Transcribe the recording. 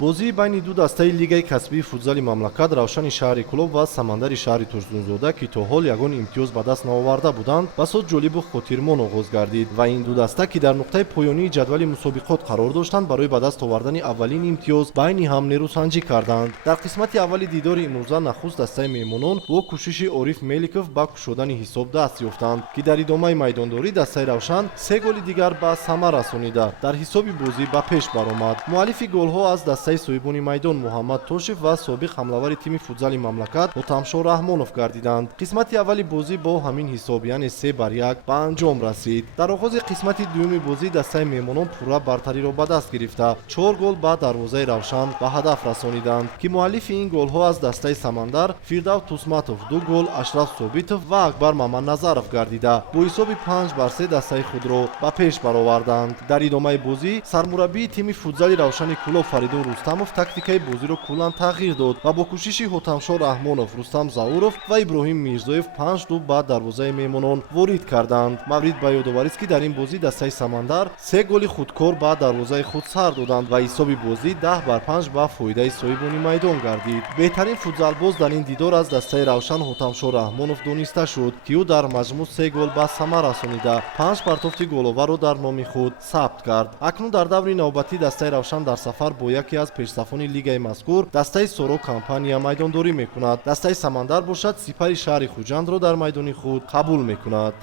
бозии байни ду дастаи лигаи касбии футзали мамлакат равшани шаҳри клуб ва самандари шаҳри турсунзода ки то ҳол ягон имтиёз ба даст наоварда буданд басод ҷолибу хотирмон оғоз гардид ва ин ду даста ки дар нуқтаи поёнии ҷадвали мусобиқот қарор доштанд барои ба даст овардани аввалин имтиёз байни ҳам нерӯсанҷӣ карданд. дар қисмати аввали дидори имрӯза нахуст дастаи меҳмонон бо кӯшиши ориф меликов ба кушодани ҳисоб даст ёфтанд ки дар идомаи майдондорӣ дастаи равшан се голи дигар ба сама расонида дар ҳисоби бозӣ ба пеш баромад. муаллифи голҳо аз дастаи соҳибони майдон муҳаммад тошев ва собиқ ҳамлавари тими футзали мамлакат ҳотамшо раҳмонов гардиданд. қисмати аввали бозӣ бо ҳамин ҳисоб яъне 3-1 ба анҷом расид. дар оғози қисмати дуюми бозӣ дастаи меҳмонон пурра бартариро ба даст гирифта 4 гол ба дарвозаи равшан ба ҳадаф расониданд ки муаллифи ин голҳо аз дастаи самандар фирдав тусматов 2 гол, ашраф собитов ва акбар мамадназаров гардида бо ҳисоби 5-3 дастаи худро ба пеш бароварданд. дар идомаи бозӣ сармураббии тими футзали равшани кӯлоб фаридун рустамов тактикаи бозиро куллан тағйир дод ва бо кӯшиши ҳотамшо раҳмонов, рустам зауров ва иброҳим мирзоев 5-2 ба дарвозаи меҳмонон ворид карданд. маврид ба ёдоварист ки дар ин бозӣ дастаи самандар 3 голи худкор ба дарвозаи худ сар доданд ва ҳисоби бозӣ 10-5 ба фоидаи соҳибони майдон гардид. беҳтарин футзалбоз дар ин дидор аз дастаи равшан ҳотамшо раҳмонов дониста шуд ки ӯ дар маҷмӯъ 3 гол ба сама расонида 5 партофти головаро дар номи худ сабт кард. акнун дар даври навбатӣ дастаи равшан дар сафар бо яке аз пешсафони лигаи мазкур дастаи соро компания майдондорӣ мекунад. дастаи самандар бошад сипари шаҳри хуҷандро дар майдони худ қабул мекунад.